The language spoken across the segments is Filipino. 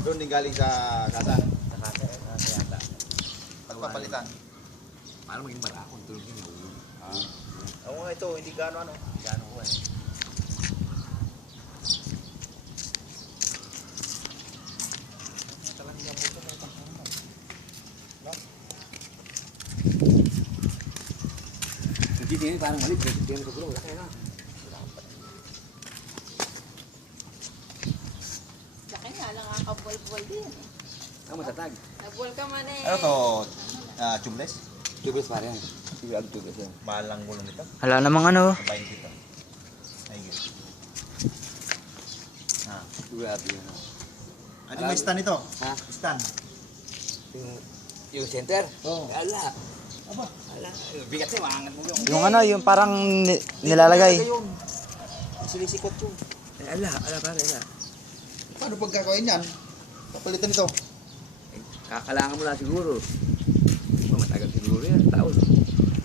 Doon din galing sa kasa. Sa kasa yata. Pagpapalitan. Para maging marakon, tulong din yung ulo. Oo nga ito, hindi gaano ano. Gano'n ko eh. Hindi din parang mali, hindi din siguro wala kaya na. Laki nga lang kakabol-bol din. Ang matatag. Nabol ka man eh. Ano to? Tubeless? Tubeless pa rin. Sigurado tubeless yan. Mahal lang gulong nito. Hala namang ano. Kabayin dito. Ay, good. Sigurado yun. Ano may stand ito? Ha? Stand. Yung center? Oo. Ala. Aba. Ala. Bigat siya, maangat mo yung. Yung ano, yung parang nilalagay. Yun. Silisikot yun. Ala pare, ala. Paano pagkakain yan? Papalitan ito. Kakalangan mo lang siguro. Matagal siguro yan, taon.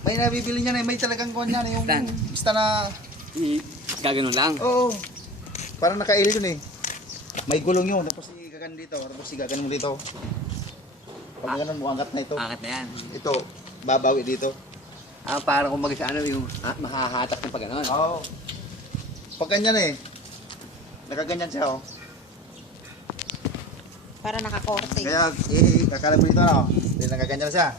May nabibili niya na, may talagang kuhan yan. Yung Stand. stand na, Gaganon lang. oo. Parang naka-air yun eh. May gulong yun, tapos igagan dito, tapos igagan mo dito. Pag ganun mo, angat na ito. Angat na yan. Ito, babawi dito. Parang kung sa ano, yung makahatak ng pag-ganon. Oo. Pag ganyan eh, nakaganyan siya oh. Para nakakorte. Kaya, kakala mo dito ano, hindi nakaganyan na siya.